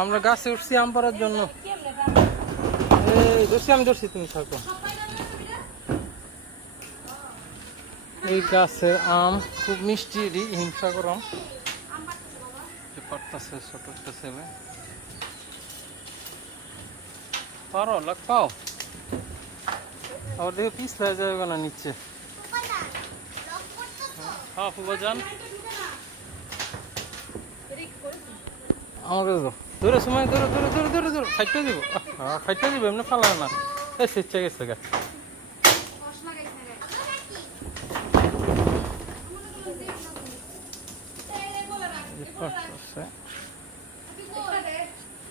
আমরা গাছে উঠছি আম পাড়ার জন্য। এই ধরছি, আমি ধরছি, তুমি থাকো। এই গাছের আম খুব মিষ্টি, হিমসাগর আম। পারতাছে ছোট একটা ছেলে, পারো লাগ পাও, আবার দেখে পিছলা যাবে না নিচে। হ্যাঁ ফুবা যান, আমাকে ধরে সময় ধরে ধরে ধরে ধরে ধরে খাইতে দিব। হ্যাঁ খাইতে দিব, এমনি ফালা না। এই স্বেচ্ছা গেছে গা।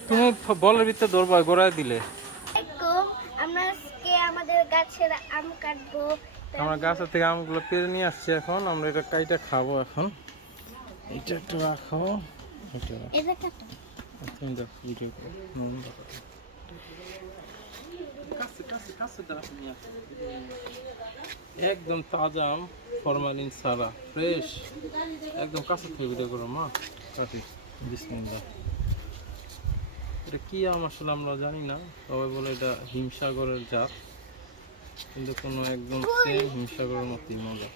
তুমি বলের ভিতরে ধরবা, গোড়ায় দিলে। আমরা গাছের থেকে আমগুলো পেরে নিয়ে আসছি, এখন আমরা এটা কাইটা খাবো। এখন এটা একটু রাখো, একদম তাজা আম, ফরমালিন ছাড়া, ফ্রেশ একদম। কাছে থেকে ভিডিও করো মা, কাটি। বিসমিল্লাহ। এটা কি আম আসলে আমরা জানি না, সবাই বলে এটা হিমসাগরের জাত, কিন্তু কোনো একদম সেম হিমসাগরের মতোই মজা।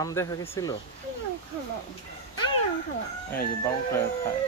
আম দেখা গেছিল, এই যে বাবু খায়।